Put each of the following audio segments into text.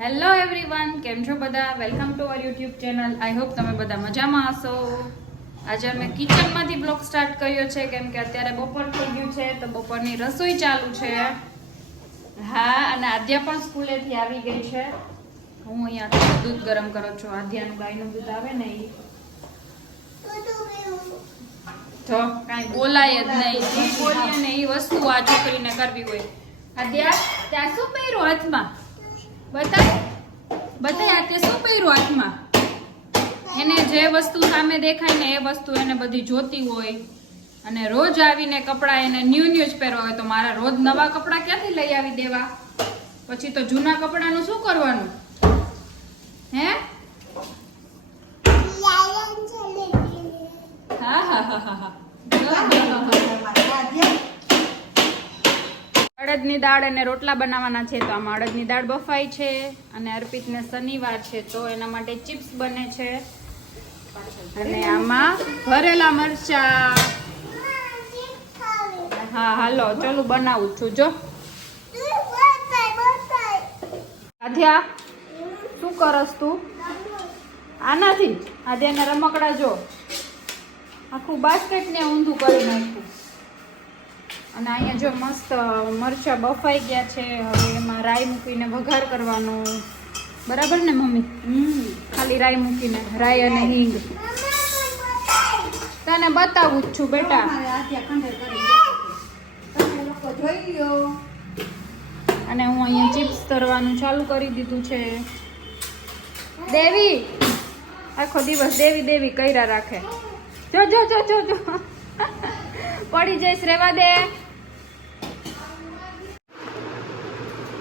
Hello everyone, કેમ છો બધા? Welcome to our YouTube channel. I hope તમે બધા મજામાં હશો. આજે અમે કિચનમાંથી બ્લોગ સ્ટાર્ટ કર્યો છે કેમ કે અત્યારે બપોર થઈ ગયું છે તો બપોરની રસોઈ ચાલુ છે. હા, અને આદ્યા પણ સ્કૂલેથી આવી ગઈ છે. હું અહીંયા દૂધ ગરમ કરું છું. આદ્યાનું ગાયનું દૂધ આવે ને એ તો કાંઈ બોલાય જ નહીં. જે બોલીએ ને એ વસ્તુ આ છોકરીને કરવી હોય. આદ્યા, ત્યાં શું પહેર્યું હાથમાં? બતાય આ શું પહેર્યું હાથમાં? એને જે વસ્તુ સામે દેખાય ને એ વસ્તુ એને બધી જોતી હોય અને રોજ આવીને કપડાં એને ન્યૂ જ પહેરવા હોય. તો મારા રોજ નવા કપડાં ક્યાંથી લઈ આવી દેવા? પછી તો જૂના કપડાનું શું કરવાનું? હે? હા. અડદની દાળ અને રોટલા બનાવવાના છે તો આમાં અડદની દાળ બફાઈ છે અને અર્પિતને શનિવાર છે તો એના માટે ચિપ્સ બને છે અને આમાં ભરેલા મરચા. હા હાલો ચલો બનાવું છું. જો આધ્યા શું કરસ તું? આનાથી આધ્યાને રમકડા જો આખું બાસ્કેટ ને ઊંધું કરી નાખ્યું. અને અહીંયા જો મસ્ત મરચા બફાઈ ગયા છે. હવે એમાં રાઈ મૂકીને વઘાર કરવાનો. બરાબર ને મમ્મી? ખાલી રાઈ મૂકીને, રાઈ અને હિંગ. તને બતાવું જ છું બેટા. અને હું અહીંયા ચિપ્સ તરવાનું ચાલુ કરી દીધું છે. દેવી આખો દિવસ દેવી કર્યા રાખે. જો પડી જઈશ, રેવા દે.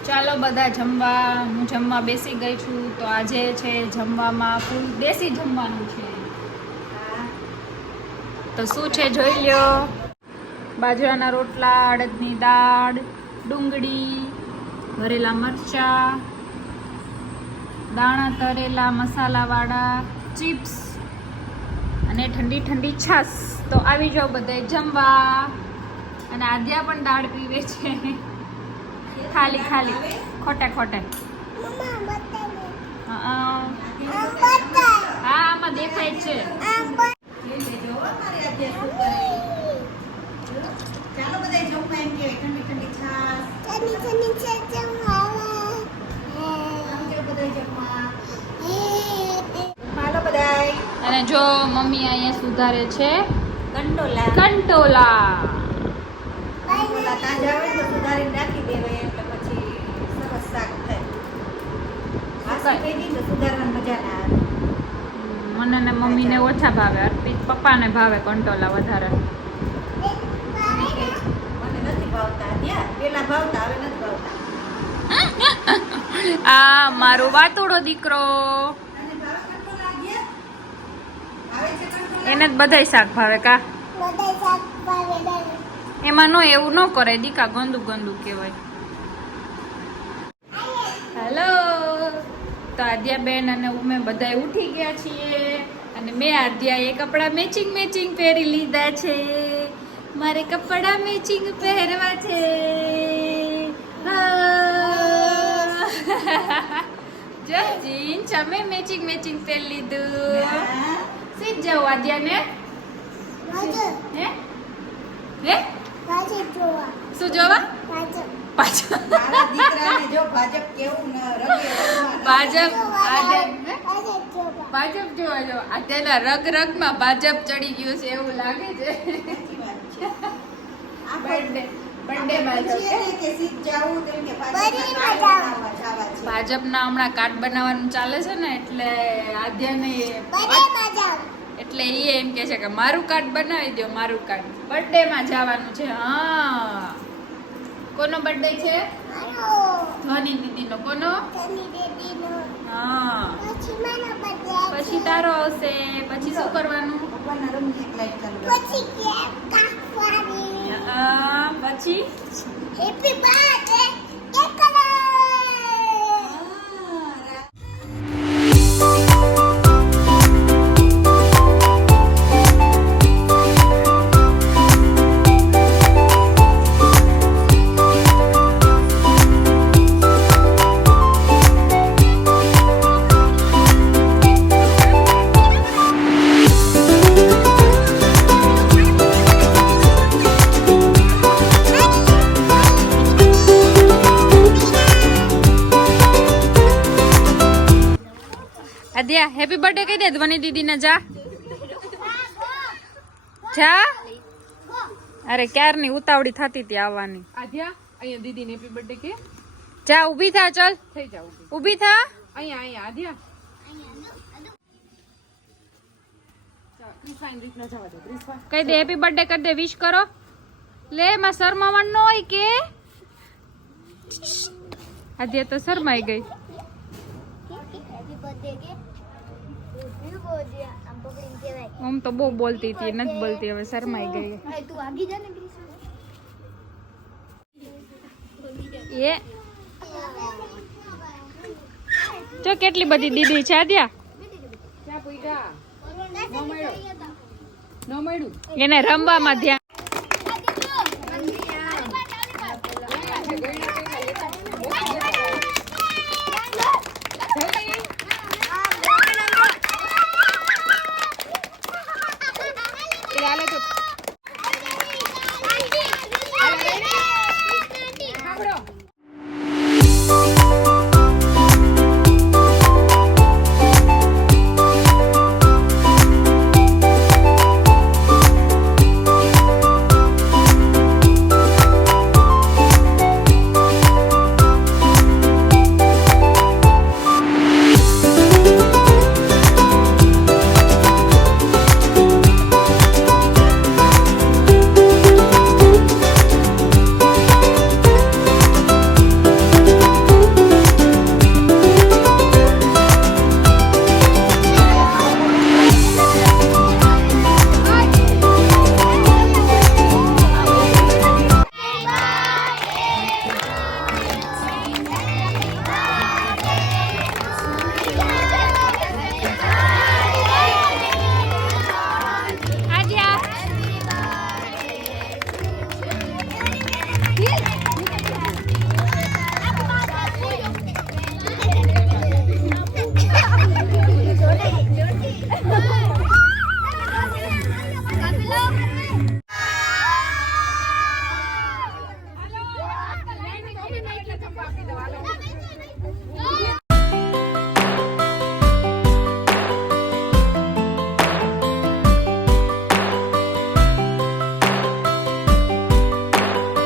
ચાલો બધા જમવા. હું જમવા બેસી ગઈ છું. તો આજે છે જમવામાં ફૂલ દેશી જમવાનું છે. તો શું છે જોઈ લ્યો. બાજરાના રોટલા, અડદની દાળ, ડુંગળી, ભરેલા મરચા, દાણા તરેલા મસાલાવાળા, ચિપ્સ અને ઠંડી છાશ. તો આવી જાઓ બધા જમવા. અને આદ્યા પણ દાળ પીવે છે ખાલી ખોટે. હા આમાં દેખાય છે. અને જો મમ્મી અહીંયા સુધારે છે કંટોલા. તાજા હોય તો સુધારીને રાખી દેવાય એટલે પછી સરસ શાક થાય. વાસી થઈ ગઈ તો સુધારવાની મજા ના આવે. મને ને મમ્મીને ઓછા ભાવે. અર્પિત પપ્પાને ભાવે કંટોલા વધારે. મને નથી ભાવતા. ત્યાં પેલા ભાવતા, હવે નથી ભાવતા. આ મારો વાતોડો દીકરો. અને ભાવે કંટોલા ગયા? ભાવે છે કંટોલા? એને જ બધાય શાક ભાવે કા? એમાં નો એવું ન કરે દીકા, ગંદુ કહેવાય. હેલો. તો આદ્યા બેન અને અમે બધા ઉઠી ગયા છીએ અને મેં આદ્યાએ કપડા મેચિંગ પહેરી લીધા છે. મારે કપડા મેચિંગ પહેરવા છે. જો જીન્સ અમે મેચિંગ પહેરી લીધું. સીધ જાઓ આદ્યાને. હે શું જોવા? મારા દીકરાને જો ભાજપ કેવું ન રગે. ભાજપ જોવા જો આદ્યાના રગમાં ભાજપ ચડી ગયું છે એવું લાગે છે. ભાજપના હમણાં કાર્ડ બનાવવાનું ચાલે છે ને એટલે આદ્યાને એટલે એ એમ કે છે કે મારું કાર્ડ બનાવી દો. મારું કાર્ડ બર્થડે માં જવાનું છે. હા, કોનો બર્થડે છે? ધ્વની દીદીનો. કોનો? હા, પછી તારો આવશે. પછી શું કરવાનું? પછી happy birthday. Adya happy birthday કહી દે ધ્વની દીદીને જા જા અરે ક્યારની ઉતાવળી થતી હતી આવવાની આધ્યા અહીંયા દીદીને હેપી બર્થડે કે જા ઊભી થા ચલ થઈ જાવ ઊભી થા અહીંયા આધ્યા ક્રિસ્પાઈન રીતના જવા દો ક્રિસ્પા કહી દે હેપી બર્થડે કરી દે વિશ કરો લે માં શરમાવાનું ન હોય કે આદ્યા તો શરમાઈ ગઈ હેપી બર્થડે કે હેપી બર્થડે આમ પકડીને કહેવાય આમ તો બહુ બોલતી હતી નથી બોલતી હવે શરમાઈ ગઈ એ તું આગી જા ને ક્રિસ્પા એ જો કેટલી બધી દીદી છે આદ્યા ક્યાં પૂગ્યા ન મળ્યું એને રમવામાં ધ્યાન